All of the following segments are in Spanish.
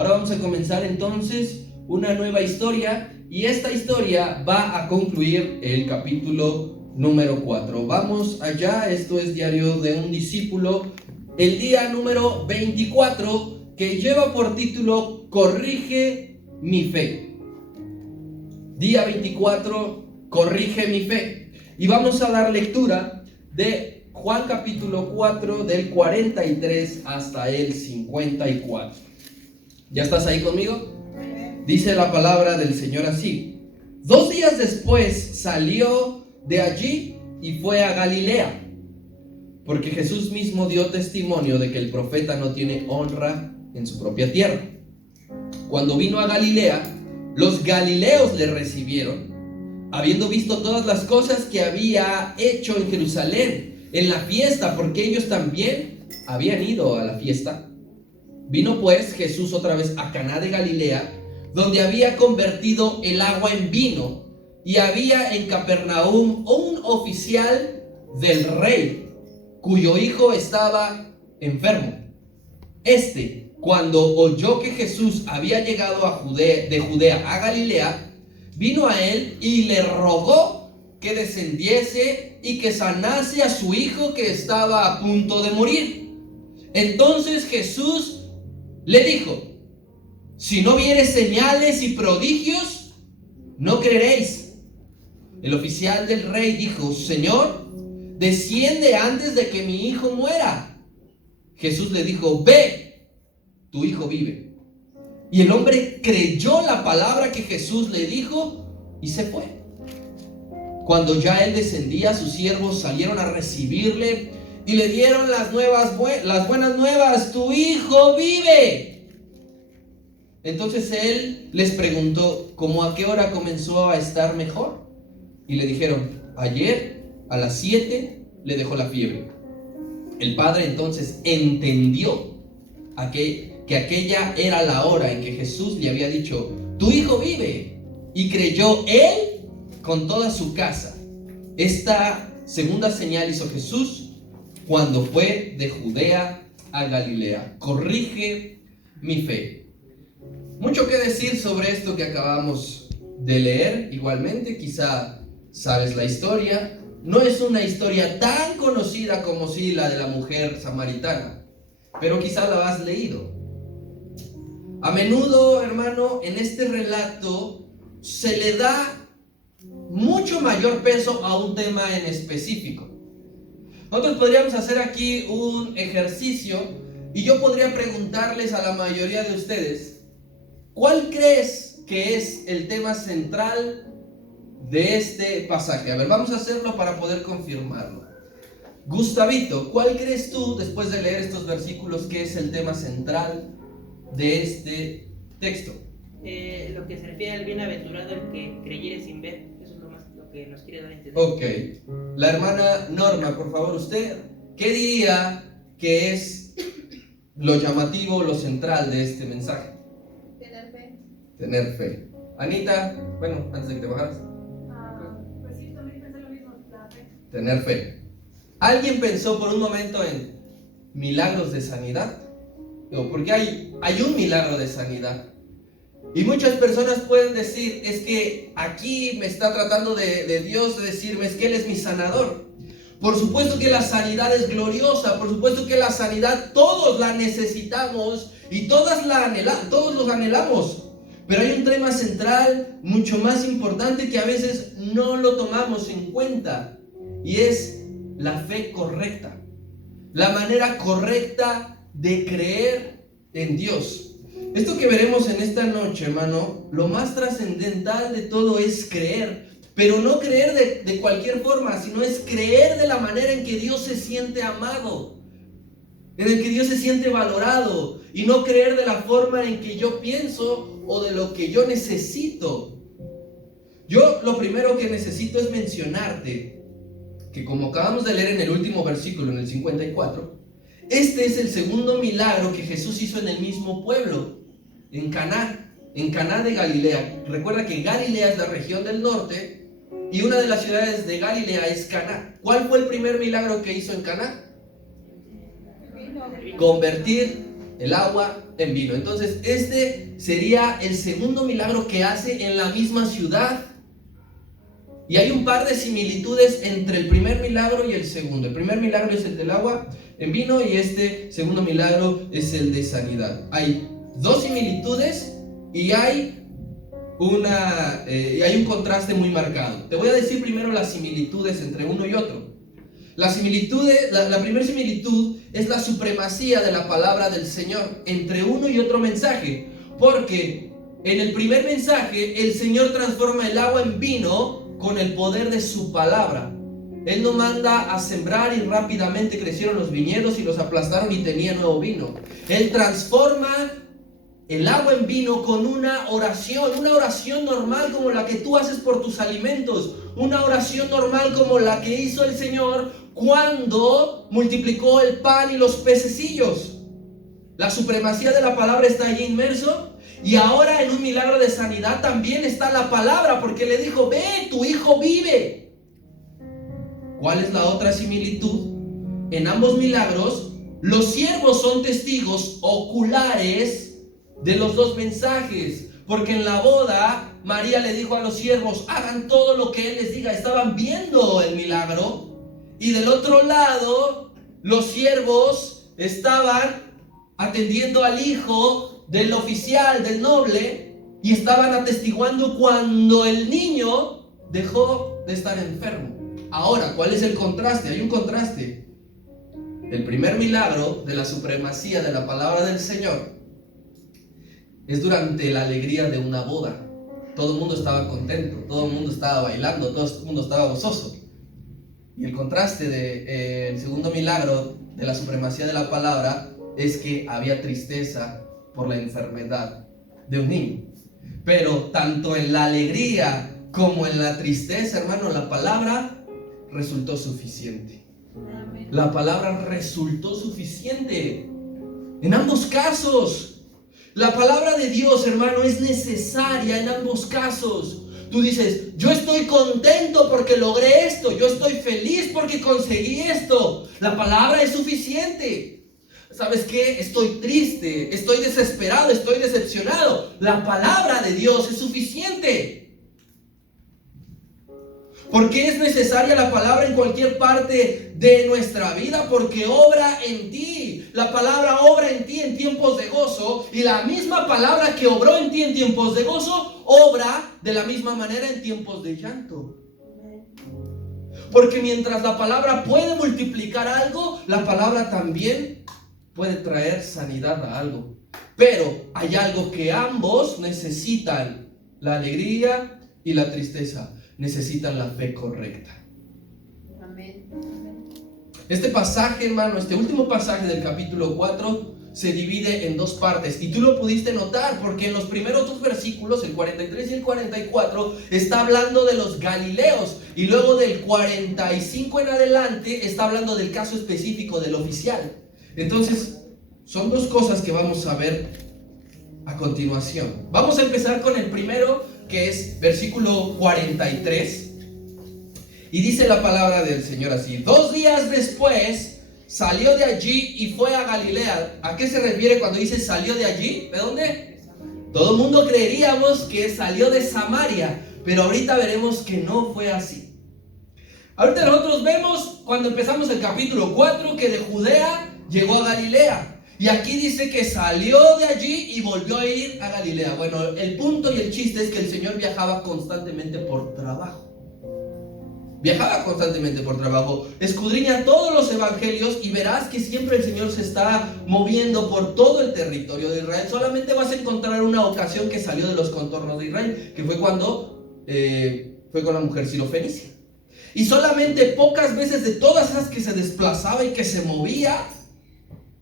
Ahora vamos a comenzar entonces una nueva historia y esta historia va a concluir el capítulo número 4. Vamos allá, esto es Diario de un Discípulo, el día número 24 que lleva por título Corrige mi fe. Día 24, corrige mi fe. Y vamos a dar lectura de Juan capítulo 4 del 43 hasta el 54. ¿Ya estás ahí conmigo? Dice la palabra del Señor así: 2 días después salió de allí y fue a Galilea, porque Jesús mismo dio testimonio de que el profeta no tiene honra en su propia tierra. Cuando vino a Galilea, los galileos le recibieron, habiendo visto todas las cosas que había hecho en Jerusalén, en la fiesta, porque ellos también habían ido a la fiesta. Vino pues Jesús otra vez a Caná de Galilea, donde había convertido el agua en vino, y había en Capernaum un oficial del rey, cuyo hijo estaba enfermo. Cuando oyó que Jesús había llegado de Judea a Galilea, vino a él y le rogó que descendiese y que sanase a su hijo que estaba a punto de morir. Entonces Jesús le dijo: si no viereis señales y prodigios, no creeréis. El oficial del rey dijo: Señor, desciende antes de que mi hijo muera. Jesús le dijo: ve, tu hijo vive. Y el hombre creyó la palabra que Jesús le dijo y se fue. Cuando ya él descendía, sus siervos salieron a recibirle y le dieron las buenas nuevas: tu hijo vive. Entonces él les preguntó cómo a qué hora comenzó a estar mejor. Y le dijeron: ayer a las 7 le dejó la fiebre. El padre entonces entendió que aquella era la hora en que Jesús le había dicho: tu hijo vive. Y creyó él con toda su casa. Esta segunda señal hizo Jesús cuando fue de Judea a Galilea. Corrige mi fe. Mucho que decir sobre esto que acabamos de leer. Igualmente, quizá sabes la historia. No es una historia tan conocida como sí la de la mujer samaritana, pero quizá la has leído. A menudo, hermano, en este relato se le da mucho mayor peso a un tema en específico. Nosotros podríamos hacer aquí un ejercicio y yo podría preguntarles a la mayoría de ustedes: ¿cuál crees que es el tema central de este pasaje? A ver, vamos a hacerlo para poder confirmarlo. Gustavito, ¿cuál crees tú, después de leer estos versículos, que es el tema central de este texto? Lo que se refiere al bienaventurado el que creyere sin ver. Eso es lo que nos quiere dar a entender. Ok. La hermana Norma, por favor, ¿usted qué diría que es lo llamativo, lo central de este mensaje? Tener fe. Tener fe. Anita, bueno, antes de que te bajaras. Pues sí, también pensé lo mismo, la fe. Tener fe. ¿Alguien pensó por un momento en milagros de sanidad? No, porque hay un milagro de sanidad. Y muchas personas pueden decir: es que aquí me está tratando de Dios de decirme, es que Él es mi sanador. Por supuesto que la sanidad es gloriosa, por supuesto que la sanidad todos la necesitamos y todos los anhelamos. Pero hay un tema central mucho más importante que a veces no lo tomamos en cuenta, y es la fe correcta, la manera correcta de creer en Dios. Esto que veremos en esta noche, hermano, lo más trascendental de todo es creer, pero no creer de cualquier forma, sino es creer de la manera en que Dios se siente amado, en el que Dios se siente valorado, y no creer de la forma en que yo pienso o de lo que yo necesito. Yo lo primero que necesito es mencionarte que, como acabamos de leer en el último versículo, en el 54, este es el segundo milagro que Jesús hizo en el mismo pueblo, en Caná de Galilea. Recuerda que Galilea es la región del norte y una de las ciudades de Galilea es Caná. ¿Cuál fue el primer milagro que hizo en Caná? Convertir el agua en vino. Entonces, este sería el segundo milagro que hace en la misma ciudad. Y hay un par de similitudes entre el primer milagro y el segundo. El primer milagro es el del agua en vino y este segundo milagro es el de sanidad. Hay dos similitudes y hay un contraste muy marcado. Te voy a decir primero las similitudes entre uno y otro. La primera similitud es la supremacía de la palabra del Señor entre uno y otro mensaje. Porque en el primer mensaje el Señor transforma el agua en vino con el poder de su palabra. Él no manda a sembrar y rápidamente crecieron los viñedos y los aplastaron y tenía nuevo vino. Él transforma el agua en vino con una oración normal como la que tú haces por tus alimentos, una oración normal como la que hizo el Señor cuando multiplicó el pan y los pececillos. La supremacía de la palabra está allí inmerso. Y ahora en un milagro de sanidad también está la palabra, porque le dijo, ve, tu hijo vive. ¿Cuál es la otra similitud? En ambos milagros, los siervos son testigos oculares de los dos mensajes. Porque en la boda, María le dijo a los siervos, hagan todo lo que Él les diga. Estaban viendo el milagro. Y del otro lado, los siervos estaban atendiendo al hijo del oficial, del noble, y estaban atestiguando cuando el niño dejó de estar enfermo. Ahora, ¿cuál es el contraste? Hay un contraste. El primer milagro de la supremacía de la palabra del Señor es durante la alegría de una boda. Todo el mundo estaba contento, todo el mundo estaba bailando, todo el mundo estaba gozoso. Y el contraste del segundo milagro de la supremacía de la palabra es que había tristeza por la enfermedad de un niño. Pero tanto en la alegría como en la tristeza, hermano, la palabra resultó suficiente. La palabra resultó suficiente en ambos casos. La palabra de Dios, hermano, es necesaria en ambos casos. Tú dices, yo estoy contento porque logré esto, yo estoy feliz porque conseguí esto. La palabra es suficiente. ¿Sabes qué? Estoy triste, estoy desesperado, estoy decepcionado. La palabra de Dios es suficiente. ¿Por qué es necesaria la palabra en cualquier parte de nuestra vida? Porque obra en ti. La palabra obra en ti en tiempos de gozo. Y la misma palabra que obró en ti en tiempos de gozo, obra de la misma manera en tiempos de llanto. Porque mientras la palabra puede multiplicar algo, la palabra también puede traer sanidad a algo. Pero hay algo que ambos necesitan: la alegría y la tristeza. Necesitan la fe correcta. Amén. Este pasaje, hermano, este último pasaje del capítulo 4 se divide en dos partes. Y tú lo pudiste notar porque en los primeros dos versículos, el 43 y el 44, está hablando de los galileos. Y luego del 45 en adelante está hablando del caso específico del oficial. Entonces, son dos cosas que vamos a ver a continuación. Vamos a empezar con el primero, que es versículo 43. Y dice la palabra del Señor así: 2 días después salió de allí y fue a Galilea. ¿A qué se refiere cuando dice salió de allí? ¿De dónde? Todo el mundo creeríamos que salió de Samaria, pero ahorita veremos que no fue así. Ahorita nosotros vemos cuando empezamos el capítulo 4 que de Judea llegó a Galilea. Y aquí dice que salió de allí y volvió a ir a Galilea. Bueno, el punto y el chiste es que el Señor viajaba constantemente por trabajo. Viajaba constantemente por trabajo. Escudriña todos los evangelios y verás que siempre el Señor se está moviendo por todo el territorio de Israel. Solamente vas a encontrar una ocasión que salió de los contornos de Israel, que fue cuando fue con la mujer sirofenicia. Y solamente pocas veces de todas esas que se desplazaba y que se movía,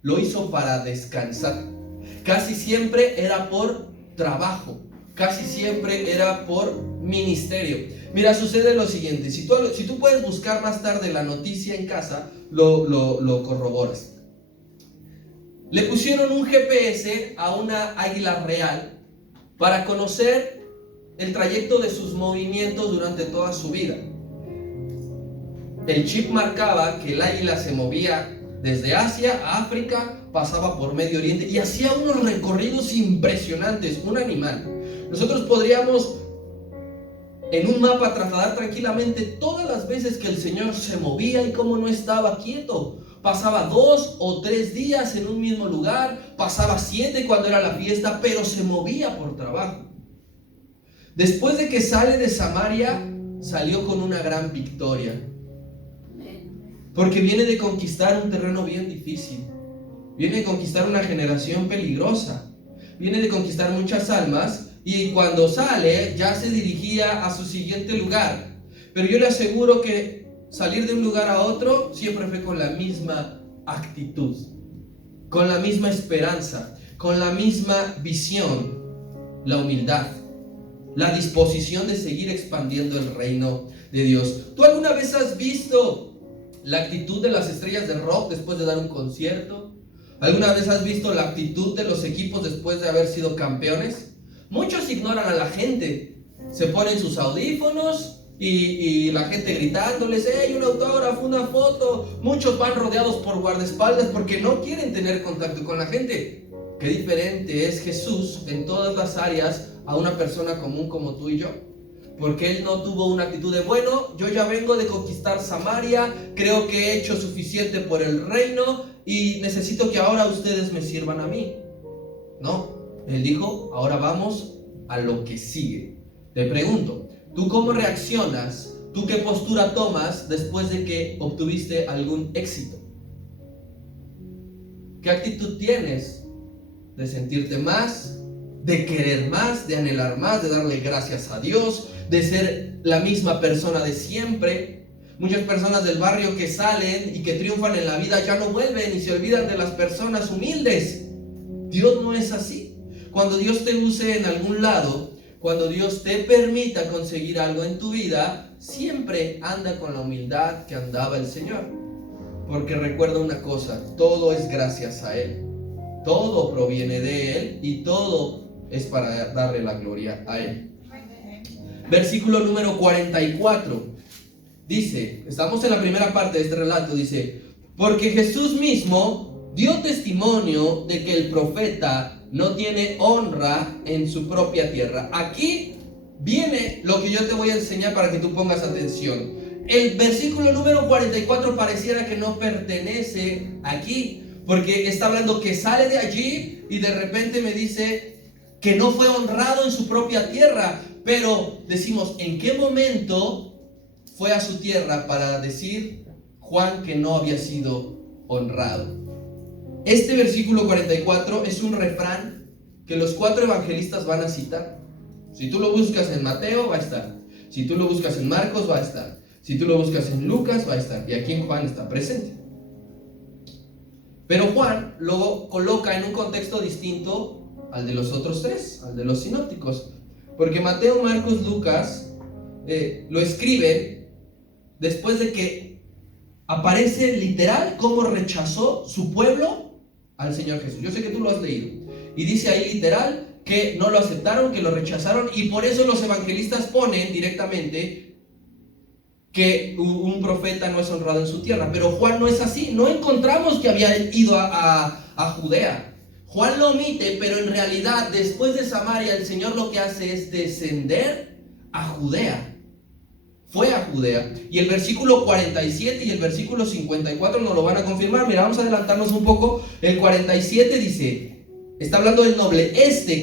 lo hizo para descansar. Casi siempre era por trabajo, casi siempre era por ministerio. Mira, sucede lo siguiente: si tú puedes buscar más tarde la noticia en casa, lo corroboras. Le pusieron un GPS a una águila real para conocer el trayecto de sus movimientos durante toda su vida. El chip marcaba que el águila se movía desde Asia a África, pasaba por Medio Oriente y hacía unos recorridos impresionantes, un animal. Nosotros podríamos en un mapa trasladar tranquilamente todas las veces que el Señor se movía y cómo no estaba quieto. Pasaba 2 o 3 días en un mismo lugar, pasaba 7 cuando era la fiesta, pero se movía por trabajo. Después de que sale de Samaria, salió con una gran victoria, porque viene de conquistar un terreno bien difícil, viene de conquistar una generación peligrosa, viene de conquistar muchas almas. Y cuando sale, ya se dirigía a su siguiente lugar. Pero yo le aseguro que salir de un lugar a otro siempre fue con la misma actitud, con la misma esperanza, con la misma visión, la humildad, la disposición de seguir expandiendo el reino de Dios. ¿Tú alguna vez has visto la actitud de las estrellas de rock después de dar un concierto? ¿Alguna vez has visto la actitud de los equipos después de haber sido campeones? Muchos ignoran a la gente, se ponen sus audífonos y la gente gritándoles, ¡hey, un autógrafo, una foto! Muchos van rodeados por guardaespaldas porque no quieren tener contacto con la gente. Qué diferente es Jesús en todas las áreas a una persona común como tú y yo. Porque Él no tuvo una actitud de, bueno, yo ya vengo de conquistar Samaria, creo que he hecho suficiente por el reino y necesito que ahora ustedes me sirvan a mí. No. Él dijo, ahora vamos a lo que sigue. Te pregunto, ¿tú cómo reaccionas? ¿Tú qué postura tomas después de que obtuviste algún éxito? ¿Qué actitud tienes? ¿De sentirte más? ¿De querer más? ¿De anhelar más? ¿De darle gracias a Dios? ¿De ser la misma persona de siempre? Muchas personas del barrio que salen y que triunfan en la vida ya no vuelven y se olvidan de las personas humildes. Dios no es así. Cuando Dios te use en algún lado, cuando Dios te permita conseguir algo en tu vida, siempre anda con la humildad que andaba el Señor. Porque recuerda una cosa, todo es gracias a Él. Todo proviene de Él y todo es para darle la gloria a Él. Versículo número 44. Dice, estamos en la primera parte de este relato, dice, porque Jesús mismo dio testimonio de que el profeta no tiene honra en su propia tierra. Aquí viene lo que yo te voy a enseñar para que tú pongas atención. El versículo número 44 pareciera que no pertenece aquí, porque está hablando que sale de allí y de repente me dice que no fue honrado en su propia tierra. Pero decimos, ¿en qué momento fue a su tierra para decir Juan que no había sido honrado? Este versículo 44 es un refrán que los 4 evangelistas van a citar. Si tú lo buscas en Mateo, va a estar. Si tú lo buscas en Marcos, va a estar. Si tú lo buscas en Lucas, va a estar. Y aquí en Juan está presente. Pero Juan lo coloca en un contexto distinto al de los otros 3, al de los sinópticos. Porque Mateo, Marcos, Lucas lo escriben después de que aparece literal cómo rechazó su pueblo al Señor Jesús. Yo sé que tú lo has leído. Y dice ahí literal que no lo aceptaron, que lo rechazaron. Y por eso los evangelistas ponen directamente que un profeta no es honrado en su tierra. Pero Juan no es así. No encontramos que había ido a Judea. Juan lo omite, pero en realidad después de Samaria el Señor lo que hace es descender a Judea. Fue a Judea. Y el versículo 47 y el versículo 54 nos lo van a confirmar. Mira, vamos a adelantarnos un poco. El 47 dice, está hablando del noble.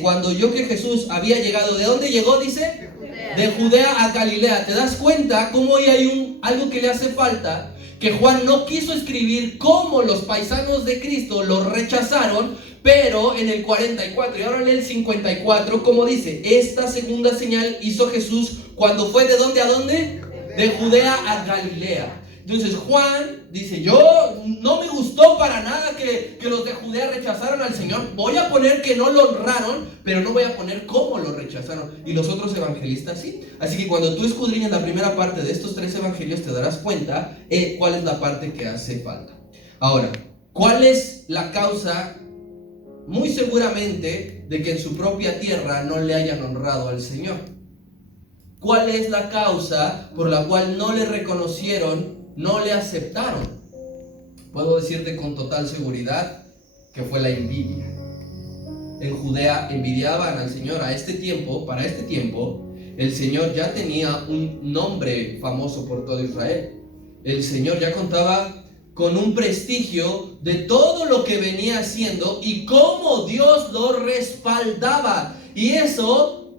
Cuando oyó que Jesús había llegado, ¿de dónde llegó? Dice, de Judea a Galilea. ¿Te das cuenta cómo hoy hay algo que le hace falta? Que Juan no quiso escribir cómo los paisanos de Cristo lo rechazaron, pero en el 44 y ahora en el 54, como dice, esta segunda señal hizo Jesús cuando fue ¿de dónde a dónde? De Judea a Galilea. Entonces Juan dice, yo no me gustó para nada que los de Judea rechazaron al Señor. Voy a poner que no lo honraron, pero no voy a poner cómo lo rechazaron. Y los otros evangelistas sí. Así que cuando tú escudriñas la primera parte de estos 3 evangelios, te darás cuenta cuál es la parte que hace falta. Ahora, ¿cuál es la causa? Muy seguramente de que en su propia tierra no le hayan honrado al Señor. ¿Cuál es la causa por la cual no le reconocieron, no le aceptaron? puedo decirte con total seguridad que fue la envidia. En Judea envidiaban al Señor para este tiempo, el Señor ya tenía un nombre famoso por todo Israel. El Señor ya contaba con un prestigio de todo lo que venía haciendo y cómo Dios lo respaldaba. Y eso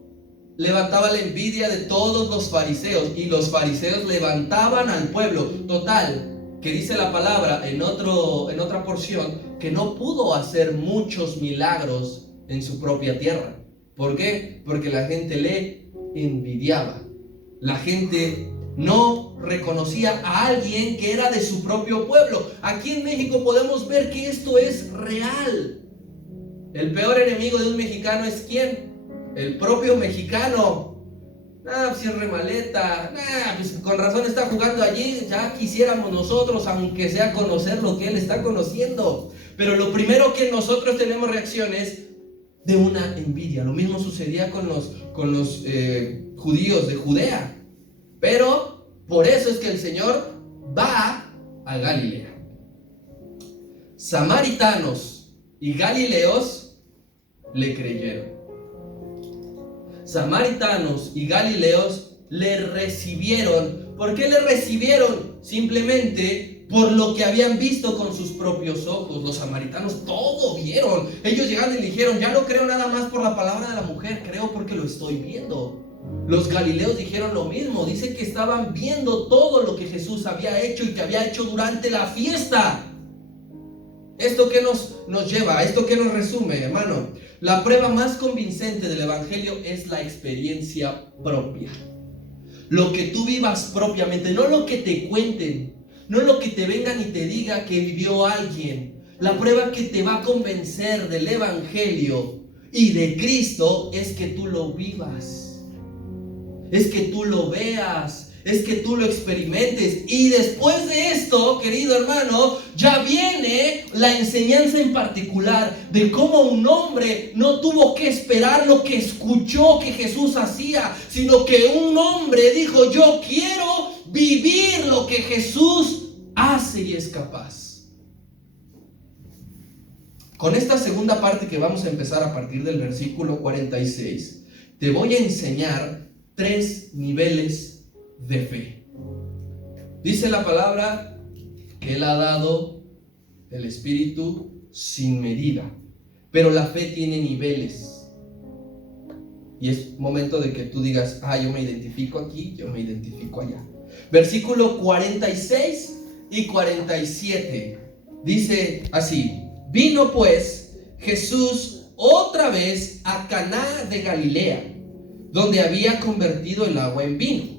levantaba la envidia de todos los fariseos, y los fariseos levantaban al pueblo. Total, que dice la palabra en otra porción, que no pudo hacer muchos milagros en su propia tierra. ¿Por qué? Porque la gente le envidiaba. La gente no reconocía a alguien que era de su propio pueblo. Aquí en México podemos ver que esto es real. El peor enemigo de un mexicano es ¿quién? El propio mexicano. Si es remaleta, pues con razón está jugando allí. Ya quisiéramos nosotros, aunque sea, conocer lo que él está conociendo. Pero lo primero que nosotros tenemos reacciones de una envidia. Lo mismo sucedía con los judíos de Judea. Pero por eso es que el Señor va a Galilea. Samaritanos y galileos le creyeron. Samaritanos y galileos le recibieron. ¿Por qué le recibieron? Simplemente por lo que habían visto con sus propios ojos. Los samaritanos todo vieron. Ellos llegaron y le dijeron: ya no creo nada más por la palabra de la mujer, creo porque lo estoy viendo. Los galileos dijeron lo mismo. Dice que estaban viendo todo lo que Jesús había hecho y que había hecho durante la fiesta. ¿Esto qué nos lleva? ¿Esto qué nos resume, hermano? La prueba más convincente del evangelio es la experiencia propia. Lo que tú vivas propiamente, no lo que te cuenten, no lo que te vengan y te diga que vivió alguien. La prueba que te va a convencer del evangelio y de Cristo es que tú lo vivas. Es que tú lo veas, es que tú lo experimentes. Y después de esto, querido hermano, ya viene la enseñanza en particular de cómo un hombre no tuvo que esperar lo que escuchó que Jesús hacía, sino que un hombre dijo: yo quiero vivir lo que Jesús hace y es capaz. Con esta segunda parte que vamos a empezar a partir del versículo 46, te voy a enseñar 3 niveles de fe. Dice la palabra que Él ha dado el Espíritu sin medida, pero la fe tiene niveles. Y es momento de que tú digas: yo me identifico aquí, yo me identifico allá. Versículo 46 y 47 dice así: vino pues Jesús otra vez a Caná de Galilea, donde había convertido el agua en vino.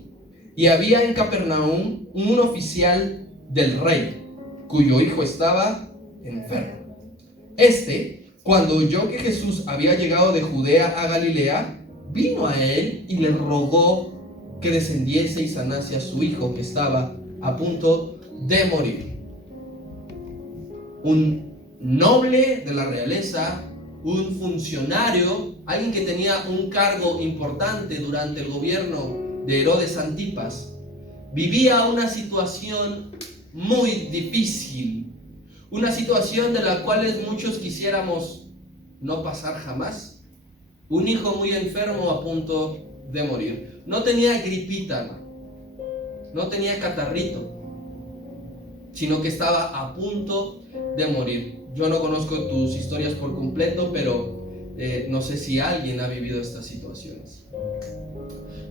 Y había en Capernaum un oficial del rey, cuyo hijo estaba enfermo. Cuando oyó que Jesús había llegado de Judea a Galilea, vino a él y le rogó que descendiese y sanase a su hijo, que estaba a punto de morir. Un noble de la realeza, un funcionario, alguien que tenía un cargo importante durante el gobierno de Herodes Antipas, vivía una situación muy difícil, una situación de la cual muchos quisiéramos no pasar jamás. Un hijo muy enfermo a punto de morir. No tenía gripita, no tenía catarrito, sino que estaba a punto de morir. Yo no conozco tus historias por completo, pero no sé si alguien ha vivido estas situaciones.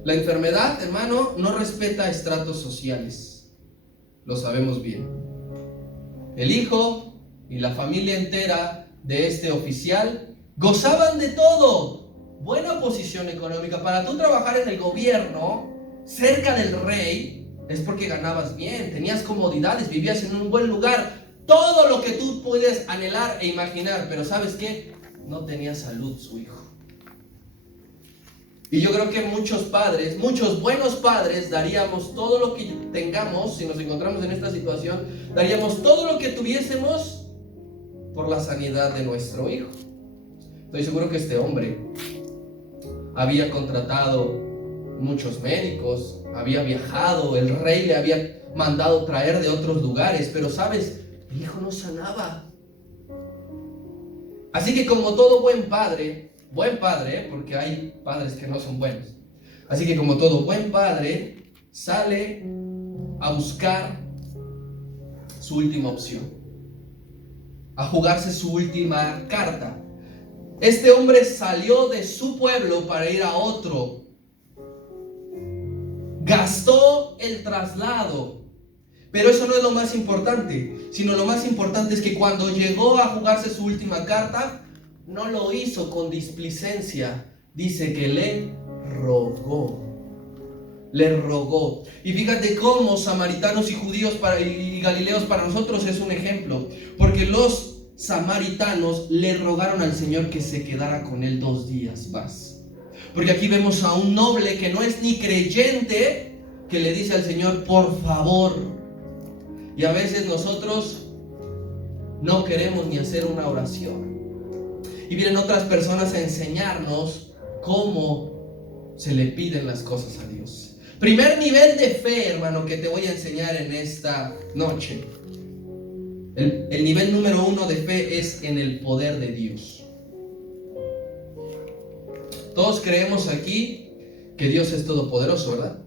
La enfermedad, hermano, no respeta estratos sociales. Lo sabemos bien. El hijo y la familia entera de este oficial gozaban de todo. Buena posición económica. Para tú trabajar en el gobierno, cerca del rey, es porque ganabas bien, tenías comodidades, vivías en un buen lugar. Todo lo que tú puedes anhelar e imaginar. Pero ¿sabes qué? No tenía salud su hijo. Y yo creo que muchos padres, muchos buenos padres, daríamos todo lo que tengamos, si nos encontramos en esta situación, daríamos todo lo que tuviésemos por la sanidad de nuestro hijo. Estoy seguro que este hombre había contratado muchos médicos, había viajado, el rey le había mandado traer de otros lugares, pero ¿sabes? el hijo no sanaba. Así que como todo buen padre, porque hay padres que no son buenos. Así que como todo buen padre, sale a buscar su última opción, a jugarse su última carta. Este hombre salió de su pueblo para ir a otro. Gastó el traslado. Pero eso no es lo más importante, sino lo más importante es que cuando llegó a jugarse su última carta, no lo hizo con displicencia. Dice que le rogó. Le rogó. Y fíjate cómo samaritanos y judíos y galileos para nosotros es un ejemplo. Porque los samaritanos le rogaron al Señor que se quedara con él 2 días más. Porque aquí vemos a un noble que no es ni creyente, que le dice al Señor, por favor. Y a veces nosotros no queremos ni hacer una oración. Y vienen otras personas a enseñarnos cómo se le piden las cosas a Dios. Primer nivel de fe, hermano, que te voy a enseñar en esta noche. El nivel número 1 de fe es en el poder de Dios. Todos creemos aquí que Dios es todopoderoso, ¿verdad?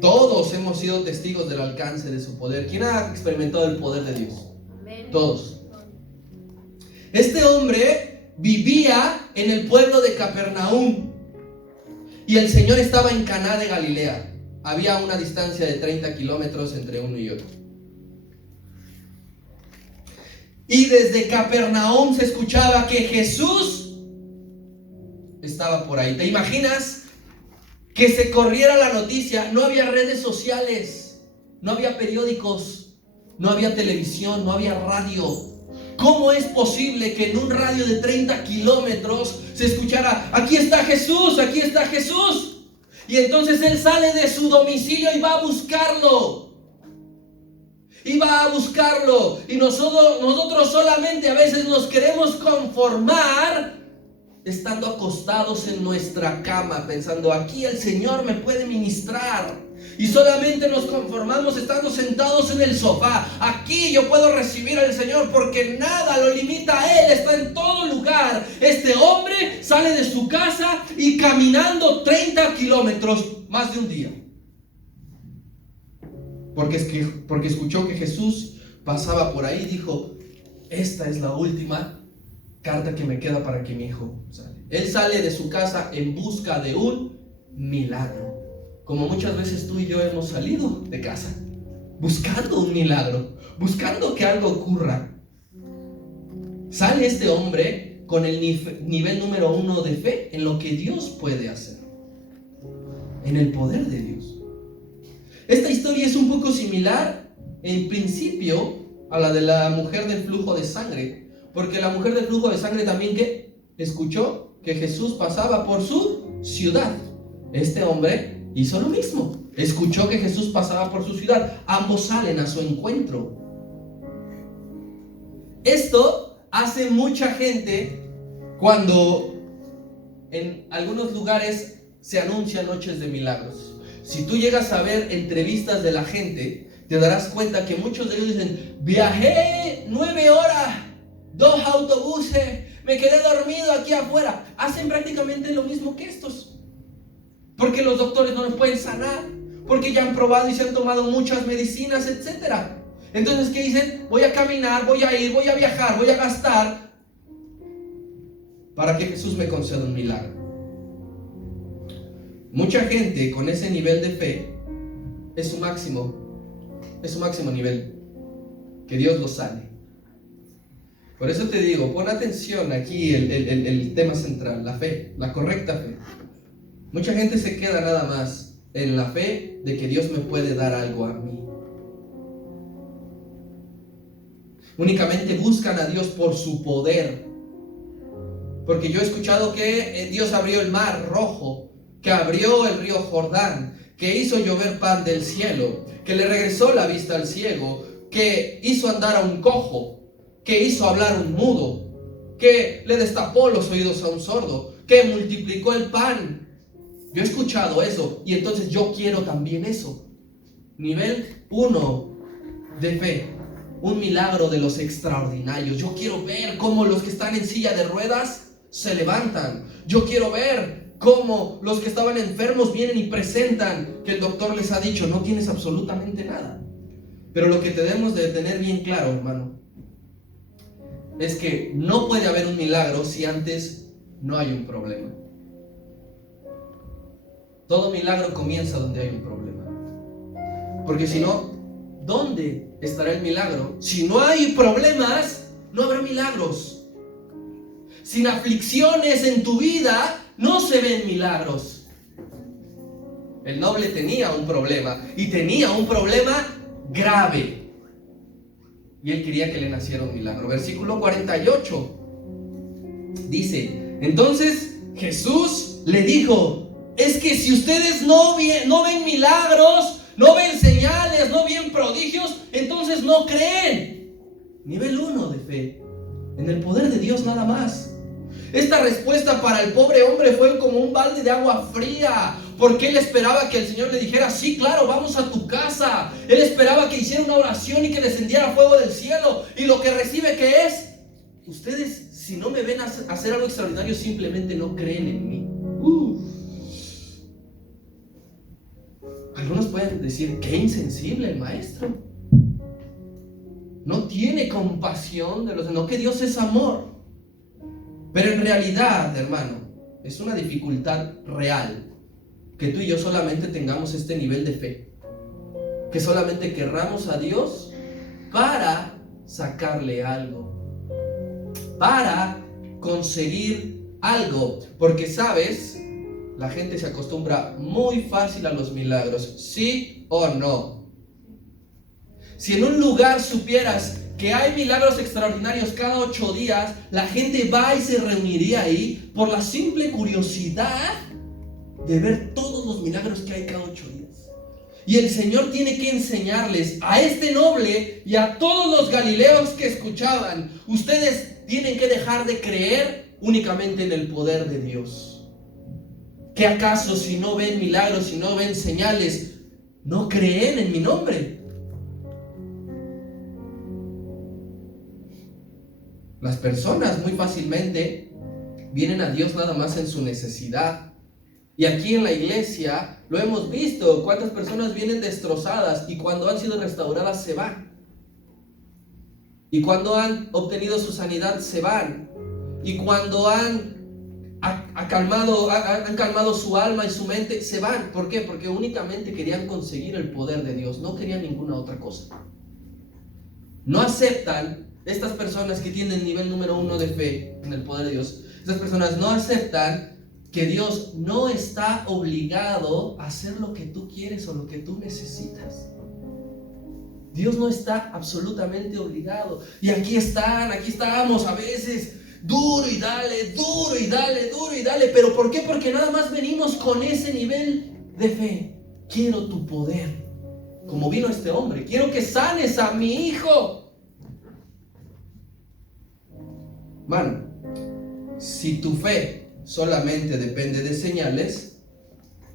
Todos hemos sido testigos del alcance de su poder. ¿Quién ha experimentado el poder de Dios? Todos. Este hombre vivía en el pueblo de Capernaum y el Señor estaba en Caná de Galilea. Había una distancia de 30 kilómetros entre uno y otro. Y desde Capernaum se escuchaba que Jesús estaba por ahí. ¿Te imaginas que se corriera la noticia? No había redes sociales, no había periódicos, no había televisión, no había radio. ¿Cómo es posible que en un radio de 30 kilómetros se escuchara, aquí está Jesús, aquí está Jesús? Y entonces él sale de su domicilio y va a buscarlo. Y va a buscarlo. Y nosotros solamente a veces nos queremos conformar estando acostados en nuestra cama, pensando, aquí el Señor me puede ministrar. Y solamente nos conformamos estando sentados en el sofá. Aquí yo puedo recibir al Señor porque nada lo limita a Él, está en todo lugar. Este hombre sale de su casa y caminando 30 kilómetros, más de un día. Porque escuchó que Jesús pasaba por ahí y dijo, esta es la última carta que me queda para que mi hijo salga. Él sale de su casa en busca de un milagro. Como muchas veces tú y yo hemos salido de casa, buscando un milagro, buscando que algo ocurra. Sale este hombre con el nivel número 1 de fe en lo que Dios puede hacer, en el poder de Dios. Esta historia es un poco similar en principio a la de la mujer del flujo de sangre, porque la mujer del flujo de sangre también que escuchó que Jesús pasaba por su ciudad. Este hombre hizo lo mismo, escuchó que Jesús pasaba por su ciudad. Ambos salen a su encuentro. Esto hace mucha gente cuando en algunos lugares se anuncian noches de milagros. Si tú llegas a ver entrevistas de la gente, te darás cuenta que muchos de ellos dicen, viajé 9 horas, 2 autobuses, me quedé dormido aquí afuera. Hacen prácticamente lo mismo que estos. Porque los doctores no los pueden sanar, porque ya han probado y se han tomado muchas medicinas, etc. Entonces, ¿qué dicen? Voy a caminar, voy a ir, voy a viajar, voy a gastar para que Jesús me conceda un milagro. Mucha gente con ese nivel de fe es su máximo nivel, que Dios lo sane. Por eso te digo, pon atención aquí el tema central, la fe, la correcta fe. Mucha gente se queda nada más en la fe de que Dios me puede dar algo a mí. Únicamente buscan a Dios por su poder. Porque yo he escuchado que Dios abrió el mar rojo, que abrió el río Jordán, que hizo llover pan del cielo, que le regresó la vista al ciego, que hizo andar a un cojo, que hizo hablar a un mudo, que le destapó los oídos a un sordo, que multiplicó el pan. Yo he escuchado eso y entonces yo quiero también eso. Nivel 1 de fe. un milagro de los extraordinarios. Yo quiero ver cómo los que están en silla de ruedas se levantan. Yo quiero ver cómo los que estaban enfermos vienen y presentan que el doctor les ha dicho, no tienes absolutamente nada. Pero lo que debemos de tener bien claro, hermano, es que no puede haber un milagro si antes no hay un problema. Todo milagro comienza donde hay un problema. Porque si no, ¿dónde estará el milagro? Si no hay problemas, no habrá milagros. Sin aflicciones en tu vida, no se ven milagros. El noble tenía un problema, y tenía un problema grave. Y él quería que le naciera un milagro. Versículo 48 dice: entonces Jesús le dijo, es que si ustedes no ven milagros, no ven señales, no ven prodigios, entonces no creen. Nivel 1 de fe, en el poder de Dios nada más. Esta respuesta para el pobre hombre fue como un balde de agua fría, porque él esperaba que el Señor le dijera, sí, claro, vamos a tu casa. Él esperaba que hiciera una oración y que descendiera fuego del cielo. Y lo que recibe, ¿qué es? Ustedes, si no me ven hacer algo extraordinario, simplemente no creen en mí. Algunos pueden decir, qué insensible el maestro. No tiene compasión de los demás. No, que Dios es amor. Pero en realidad, hermano, es una dificultad real que tú y yo solamente tengamos este nivel de fe, que solamente querramos a Dios para sacarle algo, para conseguir algo. Porque, ¿sabes? La gente se acostumbra muy fácil a los milagros, ¿sí o no? Si en un lugar supieras que hay milagros extraordinarios cada 8 días, la gente va y se reuniría ahí por la simple curiosidad de ver todos los milagros que hay cada 8 días. Y el Señor tiene que enseñarles a este noble y a todos los galileos que escuchaban, ustedes tienen que dejar de creer únicamente en el poder de Dios. ¿Qué acaso si no ven milagros, si no ven señales, no creen en mi nombre? Las personas muy fácilmente vienen a Dios nada más en su necesidad. Y aquí en la iglesia lo hemos visto, cuántas personas vienen destrozadas y cuando han sido restauradas se van. Y cuando han obtenido su sanidad se van. Y cuando han calmado su alma y su mente se van. ¿Por qué? Porque únicamente querían conseguir el poder de Dios, no querían ninguna otra cosa. No aceptan. Estas personas que tienen nivel número 1 de fe en el poder de Dios, estas personas no aceptan que Dios no está obligado a hacer lo que tú quieres o lo que tú necesitas. Dios no está absolutamente obligado. Y aquí estamos a veces, duro y dale. ¿Pero por qué? Porque nada más venimos con ese nivel de fe. Quiero tu poder. Como vino este hombre, quiero que sanes a mi hijo. Mano, si tu fe solamente depende de señales,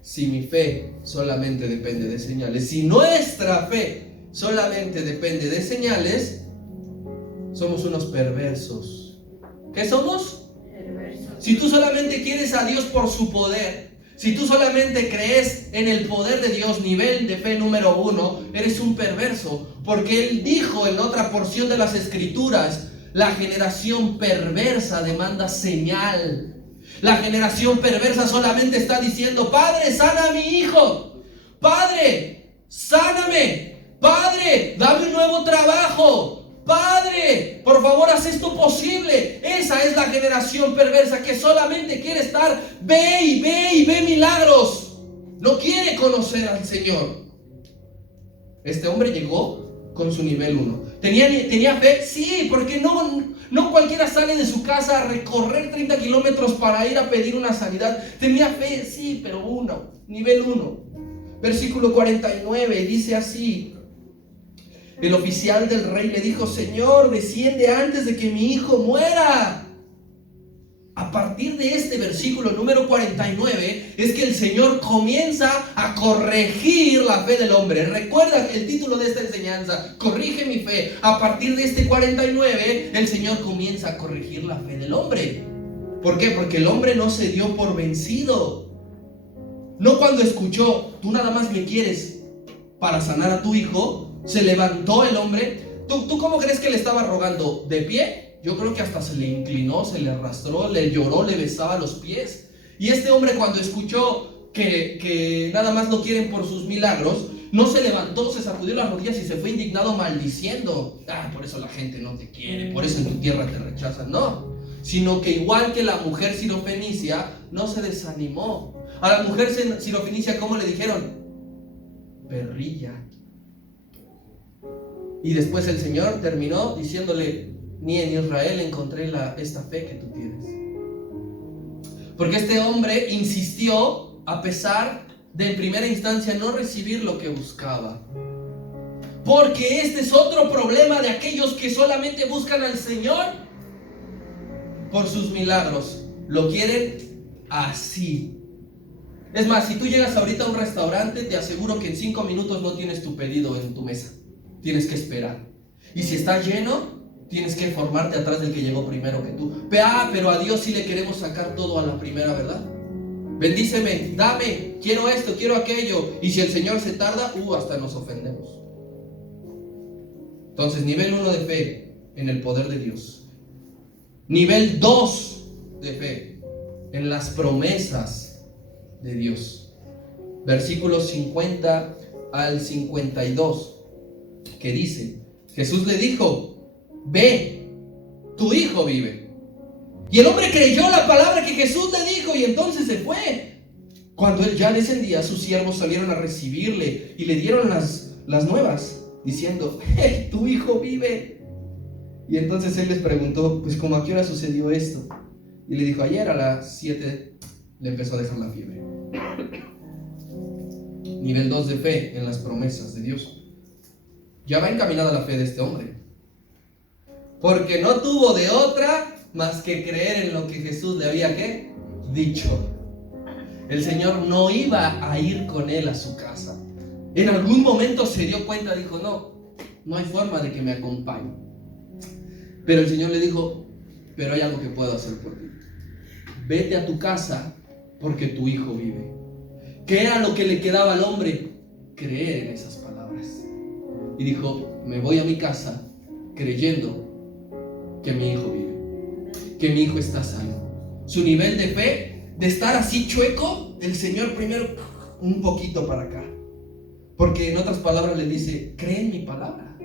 si mi fe solamente depende de señales, si nuestra fe solamente depende de señales, somos unos perversos. ¿Qué somos? Perversos. Si tú solamente quieres a Dios por su poder, si tú solamente crees en el poder de Dios, nivel de fe número 1, eres un perverso. Porque Él dijo en otra porción de las Escrituras, la generación perversa demanda señal. La generación perversa solamente está diciendo, Padre, sana a mi hijo. Padre, sáname. Padre, dame un nuevo trabajo. Padre, por favor, haz esto posible. Esa es la generación perversa que solamente quiere estar, ve milagros. No quiere conocer al Señor. Este hombre llegó con su nivel 1. ¿Tenía fe? Sí, porque no cualquiera sale de su casa a recorrer 30 kilómetros para ir a pedir una sanidad. Tenía fe, sí, pero nivel 1. Versículo 49 dice así: el oficial del rey le dijo, Señor, desciende antes de que mi hijo muera. a partir de este versículo número 49, es que el Señor comienza a corregir la fe del hombre. Recuerda el título de esta enseñanza: corrige mi fe. A partir de este 49, el Señor comienza a corregir la fe del hombre. ¿Por qué? Porque el hombre no se dio por vencido. No cuando escuchó, tú nada más me quieres para sanar a tu hijo, se levantó el hombre. ¿Tú cómo crees que le estaba rogando? ¿De pie? Yo creo que hasta se le inclinó, se le arrastró, le lloró, le besaba los pies. Y este hombre, cuando escuchó que nada más lo quieren por sus milagros, no se levantó, se sacudió las rodillas y se fue indignado maldiciendo: por eso la gente no te quiere, por eso en tu tierra te rechazan. No, sino que igual que la mujer sirofenicia, no se desanimó. A la mujer sirofenicia, ¿cómo le dijeron? Perrilla. Y después el Señor terminó diciéndole: ni en Israel encontré esta fe que tú tienes. Porque este hombre insistió a pesar de en primera instancia no recibir lo que buscaba. Porque este es otro problema de aquellos que solamente buscan al Señor por sus milagros. Lo quieren así. Es más, si tú llegas ahorita a un restaurante, te aseguro que en 5 minutos no tienes tu pedido en tu mesa. Tienes que esperar. Y si está lleno, tienes que formarte atrás del que llegó primero que tú. Pero a Dios sí le queremos sacar todo a la primera, ¿verdad? Bendíceme, dame, quiero esto, quiero aquello. Y si el Señor se tarda, hasta nos ofendemos. Entonces, nivel 1 de fe en el poder de Dios. Nivel 2 de fe en las promesas de Dios. Versículos 50 al 52, que dice: Jesús le dijo: ve, tu hijo vive. Y el hombre creyó la palabra que Jesús le dijo y entonces se fue. Cuando él ya descendía, sus siervos salieron a recibirle y le dieron las nuevas, diciendo: tu hijo vive. Y entonces él les preguntó: pues ¿cómo a qué hora sucedió esto? Y le dijo: ayer a las 7 le empezó a dejar la fiebre. Nivel 2 de fe en las promesas de Dios. Ya va encaminada la fe de este hombre, porque no tuvo de otra más que creer en lo que Jesús le había dicho. El Señor no iba a ir con él a su casa. En algún momento se dio cuenta, dijo: no hay forma de que me acompañe. Pero el Señor le dijo: pero hay algo que puedo hacer por ti. Vete a tu casa porque tu hijo vive. ¿Qué era lo que le quedaba al hombre? Creer en esas palabras. Y dijo: me voy a mi casa creyendo que mi hijo vive, que mi hijo está sano. Su nivel de fe, de estar así chueco, el Señor primero un poquito para acá, porque en otras palabras le dice: cree en mi palabra,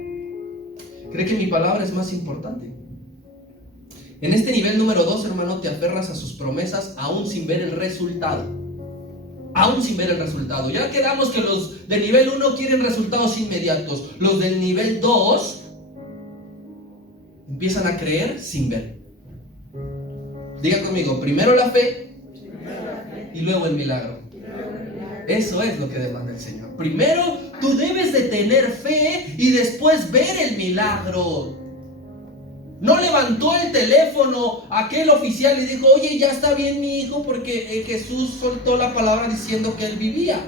cree que mi palabra es más importante. En este nivel número 2, hermano, te aferras a sus promesas aún sin ver el resultado. Aún sin ver el resultado. Ya quedamos que los de nivel 1 quieren resultados inmediatos. Los del nivel 2 empiezan a creer sin ver. Diga conmigo: primero la fe y luego el milagro. Eso es lo que demanda el Señor. Primero tú debes de tener fe y después ver el milagro. No levantó el teléfono aquel oficial y dijo: oye, ya está bien mi hijo, porque Jesús soltó la palabra diciendo que él vivía.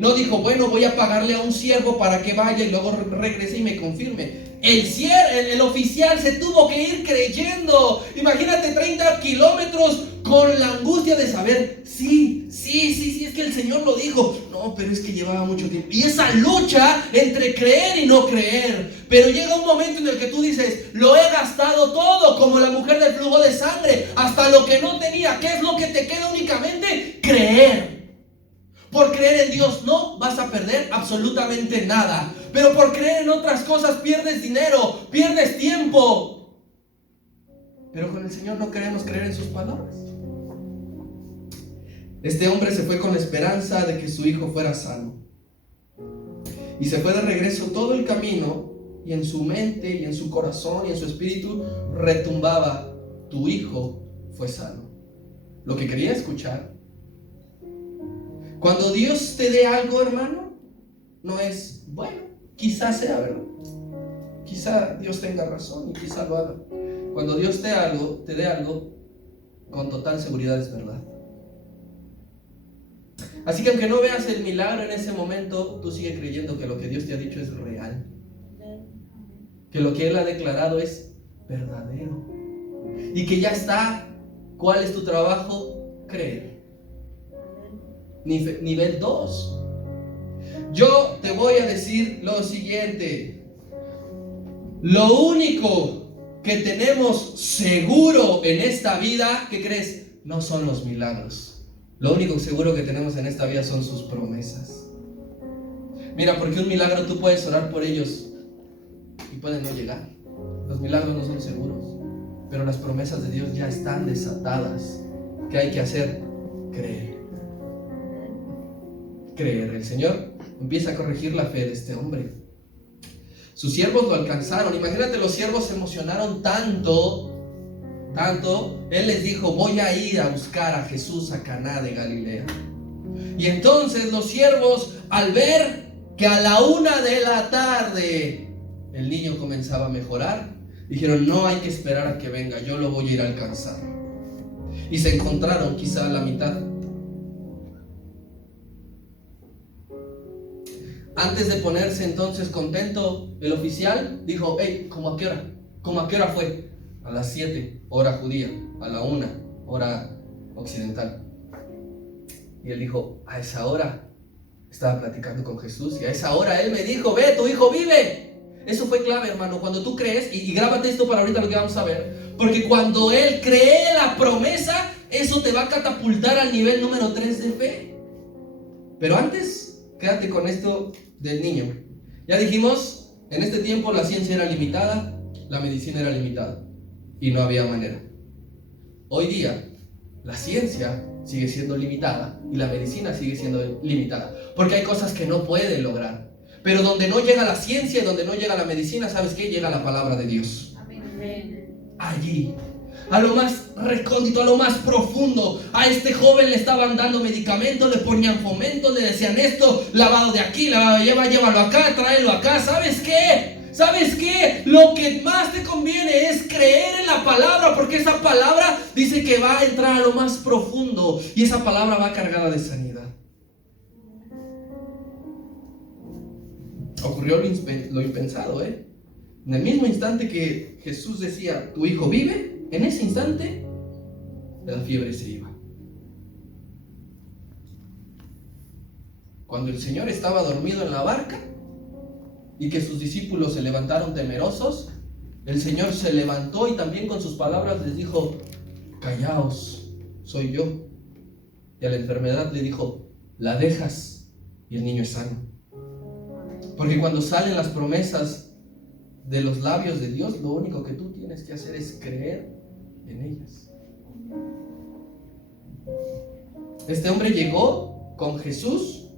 No dijo: bueno, voy a pagarle a un siervo para que vaya y luego regrese y me confirme. El oficial se tuvo que ir creyendo. Imagínate 30 kilómetros con la angustia de saber: sí, es que el Señor lo dijo. No, pero es que llevaba mucho tiempo. Y esa lucha entre creer y no creer. Pero llega un momento en el que tú dices: lo he gastado todo, como la mujer del flujo de sangre, hasta lo que no tenía. ¿Qué es lo que te queda únicamente? Creer. Por creer en Dios no vas a perder absolutamente nada, pero por creer en otras cosas pierdes dinero, pierdes tiempo. Pero con el Señor no queremos creer en sus palabras. Este hombre se fue con la esperanza de que su hijo fuera sano, y se fue de regreso todo el camino, y en su mente y en su corazón y en su espíritu retumbaba: tu hijo fue sano. Lo que quería escuchar. Cuando Dios te dé algo, hermano, no es: bueno, quizás sea verdad, quizá Dios tenga razón y quizá lo haga. Cuando Dios te dé algo, con total seguridad es verdad. Así que aunque no veas el milagro en ese momento, tú sigue creyendo que lo que Dios te ha dicho es real, que lo que Él ha declarado es verdadero y que ya está. ¿Cuál es tu trabajo? Creer. Nivel 2. Yo te voy a decir lo siguiente: lo único que tenemos seguro en esta vida, ¿qué crees? No son los milagros. Lo único seguro que tenemos en esta vida son sus promesas. Mira, porque un milagro tú puedes orar por ellos y pueden no llegar. Los milagros no son seguros, pero las promesas de Dios ya están desatadas. ¿Qué hay que hacer? Creer. Creer. El Señor empieza a corregir la fe de este hombre. Sus siervos lo alcanzaron. Imagínate, los siervos se emocionaron tanto, Él les dijo: voy a ir a buscar a Jesús a Caná de Galilea. Y entonces los siervos, al ver que a la 1 de la tarde el niño comenzaba a mejorar, dijeron: no hay que esperar a que venga, yo lo voy a ir a alcanzar. Y se encontraron quizá a la mitad. Antes de ponerse entonces contento, el oficial dijo: hey, ¿cómo a qué hora? ¿Cómo a qué hora fue? A las 7, hora judía, a la 1, hora occidental. Y él dijo: a esa hora estaba platicando con Jesús, y a esa hora Él me dijo: ve, tu hijo vive. Eso fue clave, hermano, cuando tú crees, y grábate esto para ahorita lo que vamos a ver, porque cuando Él cree la promesa, eso te va a catapultar al nivel número 3 de fe. Pero antes, quédate con esto del niño. Ya dijimos, en este tiempo la ciencia era limitada, la medicina era limitada, y no había manera. Hoy día, la ciencia sigue siendo limitada y la medicina sigue siendo limitada, porque hay cosas que no puede lograr. Pero donde no llega la ciencia y donde no llega la medicina, ¿sabes qué? Llega la palabra de Dios. Amén. Allí, a lo más recóndito, a lo más profundo. A este joven le estaban dando medicamentos, le ponían fomento, le decían: esto, lavado de aquí, llévalo acá, tráelo acá. ¿Sabes qué? ¿Sabes qué? Lo que más te conviene es creer en la palabra, porque esa palabra dice que va a entrar a lo más profundo y esa palabra va cargada de sanidad. Ocurrió lo impensado, En el mismo instante que Jesús decía: tu hijo vive, en ese instante la fiebre se iba. Cuando el Señor estaba dormido en la barca y que sus discípulos se levantaron temerosos, el Señor se levantó y también con sus palabras les dijo: callaos, soy yo. Y a la enfermedad le dijo: la dejas y el niño es sano. Porque cuando salen las promesas de los labios de Dios, lo único que tú tienes que hacer es creer en ellas. Este hombre llegó con Jesús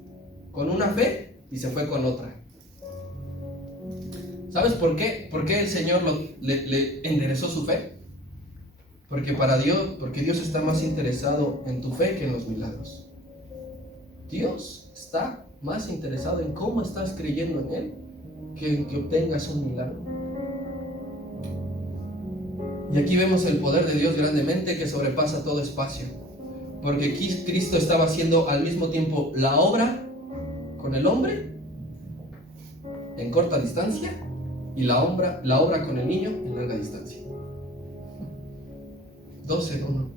con una fe y se fue con otra. ¿Sabes por qué? ¿Por qué el Señor le enderezó su fe? Porque Dios está más interesado en tu fe que en los milagros. Dios está más interesado en cómo estás creyendo en Él que en que obtengas un milagro. Y aquí vemos el poder de Dios grandemente que sobrepasa todo espacio, porque Cristo estaba haciendo al mismo tiempo la obra con el hombre en corta distancia y la obra con el niño en larga distancia. 2 en 1.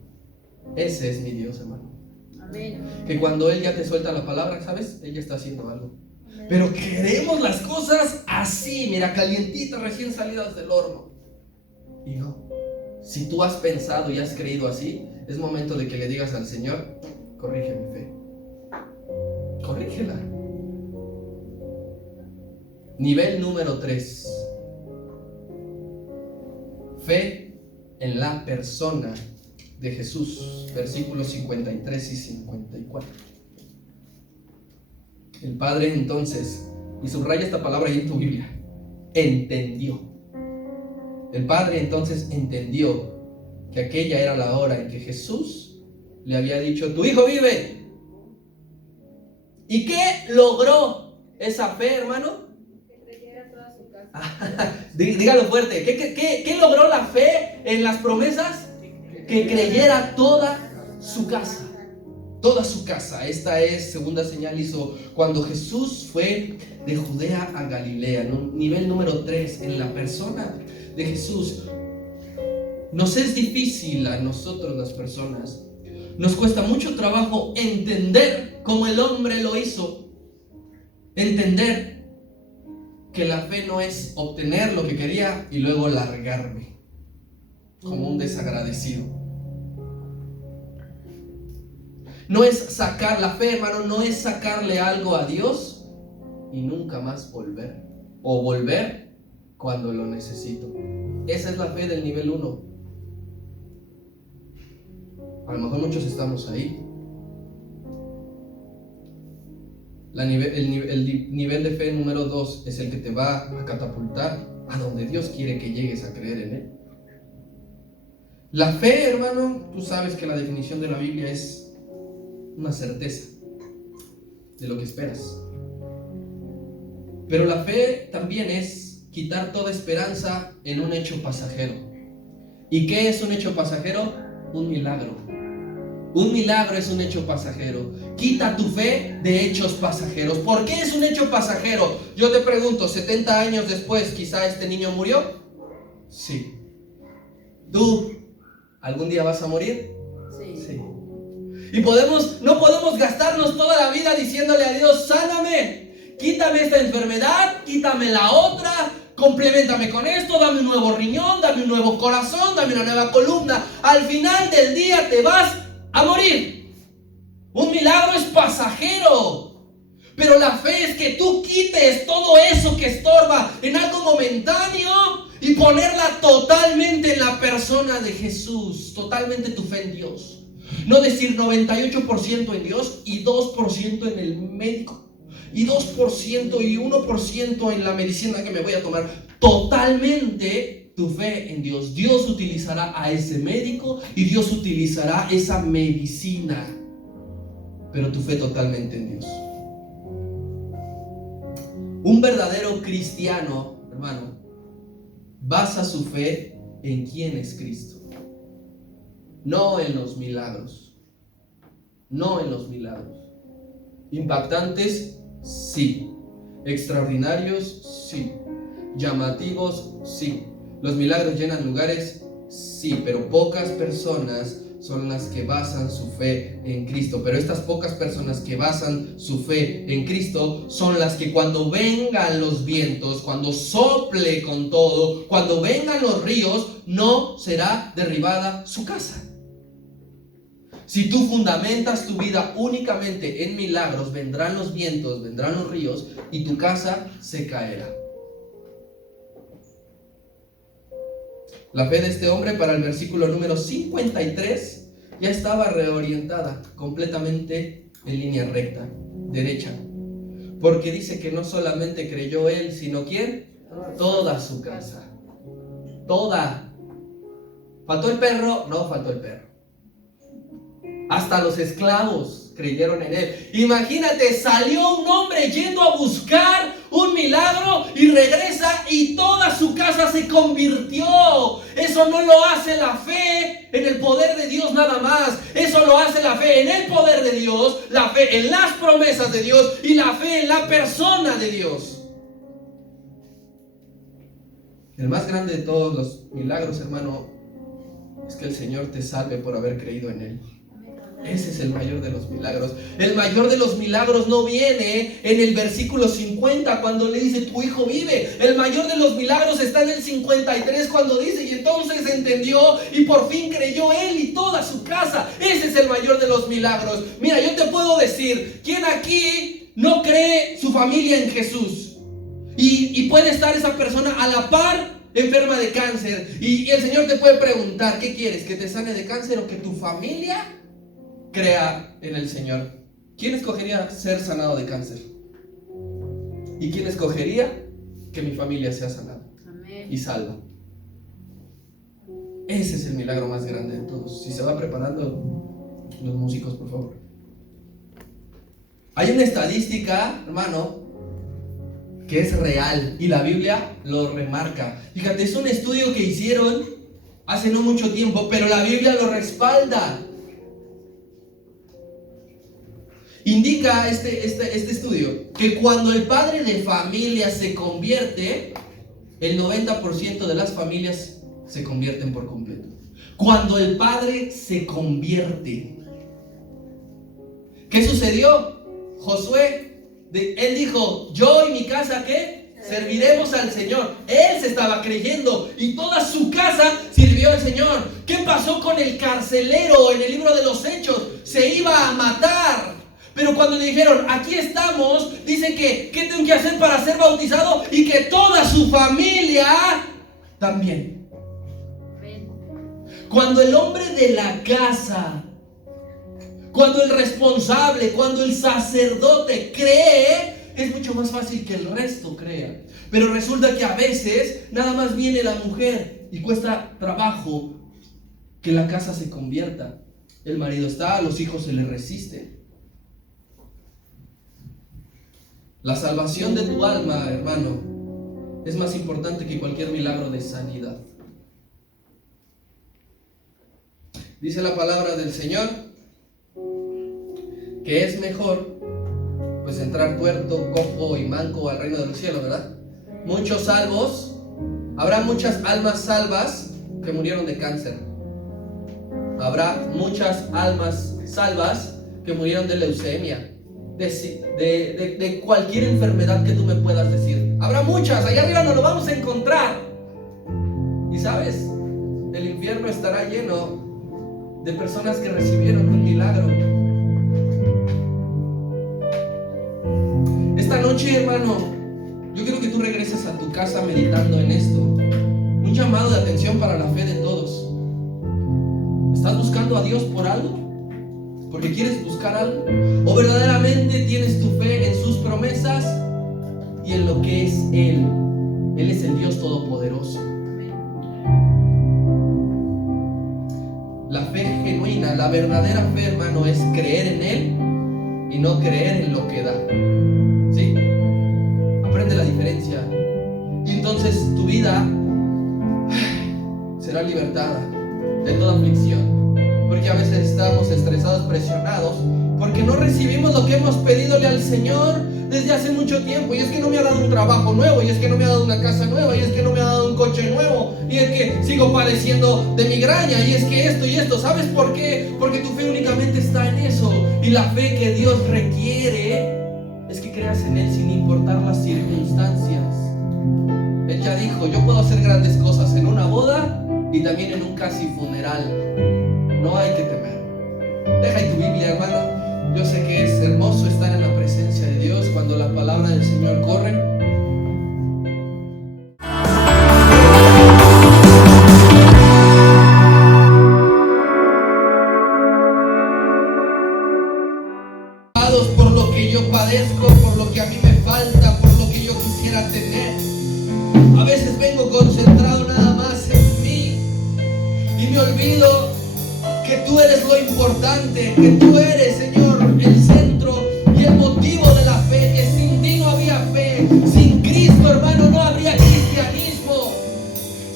Ese es mi Dios, hermano. Amén. Que cuando Él ya te suelta la palabra, ¿sabes? Él ya está haciendo algo. Pero queremos las cosas así, mira, calientitas, recién salidas del horno. Y no. Si tú has pensado y has creído así, es momento de que le digas al Señor: corrige mi fe. Corrígela. Nivel número 3. Fe en la persona de Jesús. Versículos 53 y 54. El Padre entonces, y subraya esta palabra ahí en tu Biblia, entendió. El Padre entonces entendió que aquella era la hora en que Jesús le había dicho: tu hijo vive. ¿Y qué logró esa fe, hermano? Que creyera toda su casa. Dígalo fuerte. ¿Qué logró la fe en las promesas? que creyera toda su casa. Toda su casa. Esta es segunda señal hizo cuando Jesús fue de Judea a Galilea. Nivel número 3 en la persona de Jesús. Nos es difícil a nosotros las personas. Nos cuesta mucho trabajo entender como el hombre lo hizo. Entender que la fe no es obtener lo que quería y luego largarme como un desagradecido. No es sacar la fe, hermano, no es sacarle algo a Dios y nunca más volver. O volver cuando lo necesito. Esa es la fe del nivel 1. A lo mejor muchos estamos ahí. El nivel de fe número 2 es el que te va a catapultar a donde Dios quiere que llegues a creer en Él. La fe, hermano, tú sabes que la definición de la Biblia es una certeza de lo que esperas. Pero la fe también es quitar toda esperanza en un hecho pasajero. ¿Y qué es un hecho pasajero? Un milagro. Un milagro es un hecho pasajero. Quita tu fe de hechos pasajeros. ¿Por qué es un hecho pasajero? Yo te pregunto, 70 años después, ¿quizá este niño murió? Sí. ¿Tú algún día vas a morir? Sí. Y no podemos gastarnos toda la vida diciéndole a Dios, sáname, quítame esta enfermedad, quítame la otra, compleméntame con esto, dame un nuevo riñón, dame un nuevo corazón, dame una nueva columna. Al final del día te vas a morir. Un milagro es pasajero, pero la fe es que tú quites todo eso que estorba en algo momentáneo y ponerla totalmente en la persona de Jesús, totalmente tu fe en Dios. No decir 98% en Dios y 2% en el médico y 2% y 1% en la medicina que me voy a tomar. Totalmente tu fe en Dios. Dios utilizará a ese médico y Dios utilizará esa medicina, pero tu fe totalmente en Dios. Un verdadero cristiano, hermano, basa su fe en quién es Cristo. No en los milagros. No en los milagros. Impactantes, sí. Extraordinarios, sí. Llamativos, sí. Los milagros llenan lugares, sí. Pero pocas personas son las que basan su fe en Cristo. Pero estas pocas personas que basan su fe en Cristo son las que cuando vengan los vientos, cuando sople con todo, cuando vengan los ríos, no será derribada su casa. Si tú fundamentas tu vida únicamente en milagros, vendrán los vientos, vendrán los ríos y tu casa se caerá. La fe de este hombre para el versículo número 53 ya estaba reorientada completamente en línea recta, derecha. Porque dice que no solamente creyó él, sino ¿quién? Toda su casa. Toda. ¿Faltó el perro? No faltó el perro. Hasta los esclavos creyeron en él. Imagínate, salió un hombre yendo a buscar un milagro y regresa y toda su casa se convirtió. Eso no lo hace la fe en el poder de Dios nada más. Eso lo hace la fe en el poder de Dios, la fe en las promesas de Dios y la fe en la persona de Dios. El más grande de todos los milagros, hermano, es que el Señor te salve por haber creído en Él. Ese es el mayor de los milagros. El mayor de los milagros no viene en el versículo 50 cuando le dice tu hijo vive. El mayor de los milagros está en el 53 cuando dice y entonces entendió y por fin creyó él y toda su casa. Ese es el mayor de los milagros. Mira, yo te puedo decir, ¿quién aquí no cree su familia en Jesús? Y puede estar esa persona a la par enferma de cáncer y el Señor te puede preguntar, ¿qué quieres? ¿Que te sane de cáncer o que tu familia crea en el Señor? ¿Quién escogería ser sanado de cáncer? ¿Y quién escogería que mi familia sea sanada y salva? Ese es el milagro más grande de todos. Si se va preparando los músicos, por favor. Hay una estadística, hermano, que es real y la Biblia lo remarca. Fíjate, es un estudio que hicieron hace no mucho tiempo, pero la Biblia lo respalda. Indica este estudio que cuando el padre de familia se convierte, el 90% de las familias se convierten por completo. Cuando el padre se convierte. ¿Qué sucedió? Josué, él dijo, yo y mi casa, ¿qué? Serviremos al Señor. Él se estaba creyendo y toda su casa sirvió al Señor. ¿Qué pasó con el carcelero en el libro de los Hechos? Se iba a matar. Pero cuando le dijeron, aquí estamos, dice que, ¿qué tengo que hacer para ser bautizado? Y que toda su familia también. Cuando el hombre de la casa, cuando el responsable, cuando el sacerdote cree, es mucho más fácil que el resto crea. Pero resulta que a veces nada más viene la mujer y cuesta trabajo que la casa se convierta. El marido está, los hijos se le resisten. La salvación de tu alma, hermano, es más importante que cualquier milagro de sanidad. Dice la palabra del Señor que es mejor pues entrar tuerto, cojo y manco al reino de los cielos, ¿verdad? Muchos salvos, habrá muchas almas salvas que murieron de cáncer. Habrá muchas almas salvas que murieron de leucemia, de cualquier enfermedad que tú me puedas decir. Habrá muchas, allá arriba nos lo vamos a encontrar. Y sabes, el infierno estará lleno de personas que recibieron un milagro. Esta noche, hermano, yo quiero que tú regreses a tu casa meditando en esto. Un llamado de atención para la fe de todos. ¿Estás buscando a Dios por algo? ¿Porque quieres buscar algo? ¿O verdaderamente tienes tu fe en sus promesas y en lo que es Él? Él es el Dios Todopoderoso. La fe genuina, la verdadera fe, hermano, es creer en Él y no creer en lo que da. ¿Sí? Aprende la diferencia. Y entonces tu vida será libertada de toda aflicción. Porque a veces estamos estresados, presionados, porque no recibimos lo que hemos pedidole al Señor desde hace mucho tiempo. Y es que no me ha dado un trabajo nuevo, y es que no me ha dado una casa nueva, y es que no me ha dado un coche nuevo, y es que sigo padeciendo de migraña, y es que esto y esto. ¿Sabes por qué? Porque tu fe únicamente está en eso. Y la fe que Dios requiere es que creas en Él sin importar las circunstancias. Él ya dijo, yo puedo hacer grandes cosas en una boda y también en un casi funeral. No hay que temer. Deja ahí tu Biblia, hermano. Yo sé que es hermoso estar en la presencia de Dios cuando la palabra del Señor corre. Por lo que yo padezco, por lo que a mí me falta, por lo que yo quisiera tener. A veces vengo concentrado nada más en mí y me olvido que tú eres lo importante, que tú eres, Señor, el centro y el motivo de la fe, que sin ti no había fe, sin Cristo, hermano, no habría cristianismo,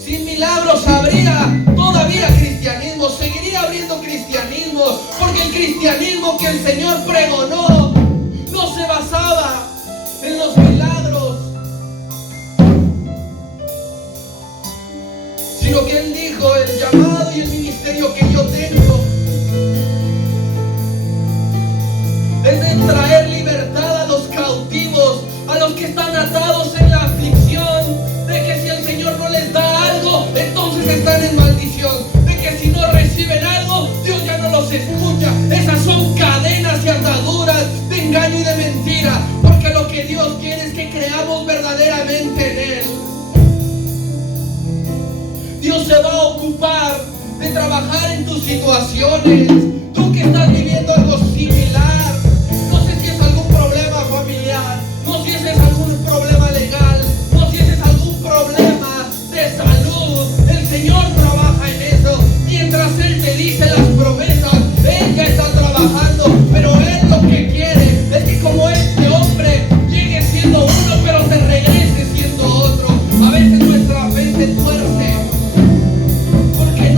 sin milagros habría todavía cristianismo, seguiría habiendo cristianismo, porque el cristianismo que el Señor pregonó no se basaba en los milagros, sino que Él dijo, el llamado y el ministerio que yo tengo es de traer libertad a los cautivos, a los que están atados en la aflicción, de que si el Señor no les da algo, entonces están en maldición, de que si no reciben algo, Dios ya no los escucha. Esas son cadenas y ataduras de engaño y de mentira, porque lo que Dios quiere es que creamos verdaderamente en Él. Dios se va a ocupar de trabajar en tus situaciones. Tú que estás viviendo algo similar, no sé si es algún problema familiar, no sé si ese es algún problema legal, no sé si ese es algún problema de salud. El Señor trabaja en eso. Mientras Él te dice las promesas, Él ya está trabajando, pero Él lo que quiere es que como este hombre llegue siendo uno, pero te regrese siendo otro. A veces nuestra fe se tuerce porque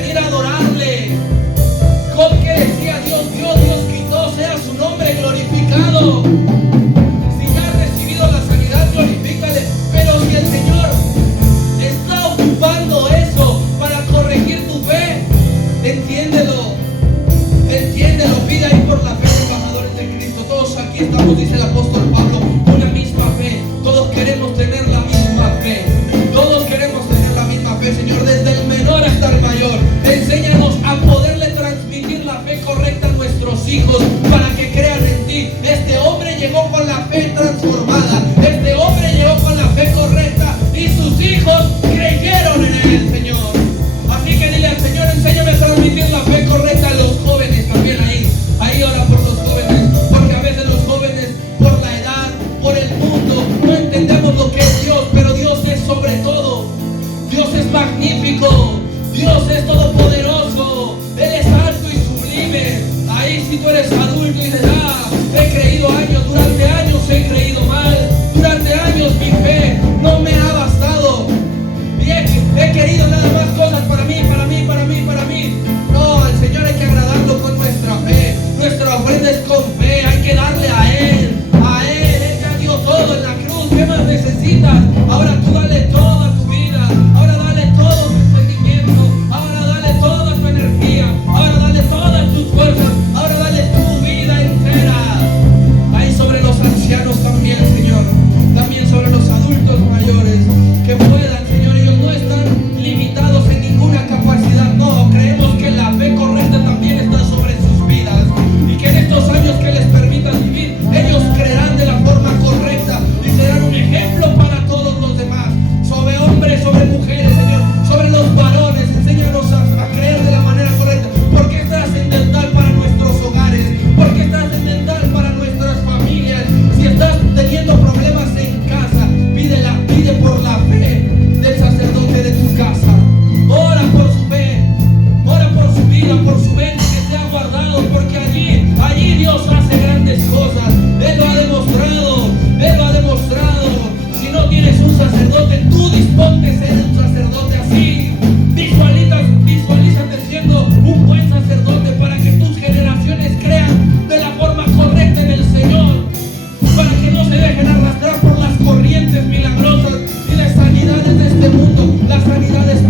venir a adorarle. Job que decía, Dios quitó, sea su nombre glorificado. Si ya has recibido la sanidad, glorifícale. Pero si el Señor está ocupando eso para corregir tu fe, entiéndelo, pide ahí por la fe, embajadores de Cristo. Todos aquí estamos, dice el apóstol Pablo, una misma fe. Todos queremos tener la misma fe. Todos queremos tener la misma fe, Señor, desde el menor hasta el mayor. Enséñanos a poderle transmitir la fe correcta a nuestros hijos para que crean en ti. Este hombre llegó con la fe transformada. Este hombre llegó con la fe correcta y sus hijos creyeron en él, Señor. Así que dile al Señor, enséñame a transmitir la fe correcta a los jóvenes también ahí. Ahí ora por los jóvenes, porque a veces los jóvenes, por la edad, por el mundo, no entendemos lo que es Dios, pero Dios es sobre todo. Dios es magnífico, Dios es todopoderoso, Él es alto y sublime. Ahí si tú eres adulto y dices, he creído años, durante años he creído mal, durante años mi fe no me ha bastado. He querido nada más cosas para mí. No, al Señor hay que agradarlo con nuestra fe. Nuestra ofrenda es con fe, hay que darle a Él. Él ya dio todo en la cruz. ¿Qué más necesitas? Ahora tú dale toda tu vida. Ahora dale todo tu entendimiento. Ahora dale toda tu energía. Ahora dale todas tus fuerzas. Ahora dale tu vida entera. Ahí sobre los ancianos también, Señor. También sobre los adultos mayores. Que puedan, Señor, ellos no están limitados en ninguna capacidad. No, creemos que la fe correcta también está sobre sus vidas. Y que en estos años que les permitas vivir, ellos creerán de la forma correcta y serán un ejemplo para todos los demás. Sobre hombres, sobre mujeres, Señor, sobre los varones, enséñanos a creer de la manera correcta. Porque es trascendental para nuestros hogares, porque es trascendental para nuestras familias. Si estás teniendo problemas en casa, pide por la fe del sacerdote de tu casa. Ora por su fe, ora por su vida, por su mente que se ha guardado, porque allí Dios hace grandes cosas. Él lo ha demostrado, Él lo ha demostrado. Si no tienes un sacerdote, tú disponte a ser un sacerdote así. Visualízate siendo un buen sacerdote para que tus generaciones crean de la forma correcta en el Señor, para que no se dejen arrastrar por las corrientes milagrosas y las sanidades de este mundo, las sanidades